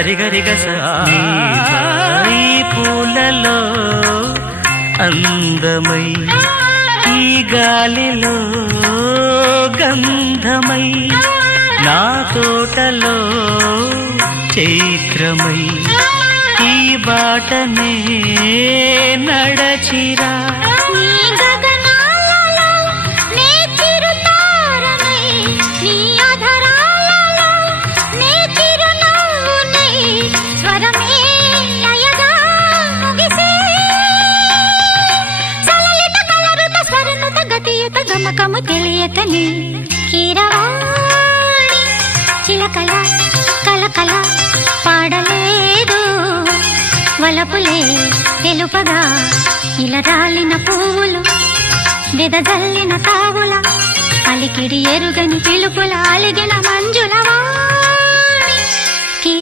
సరిగరిగస ఈ పూలలో అందమై ఈ గాలిలో గంధమై నా తోటలో చైత్రమై ఈ బాటనే నడచిరా గమకము తెలియకని కీరవాణి చిలకల కలకల పాడలేదు వలపులే తెలుపగా ఇలా రాలిన పువ్వులు వెదజల్లిన తావుల అలికిడి ఎరుగని పిలుపుల అలిగిన మంజులవా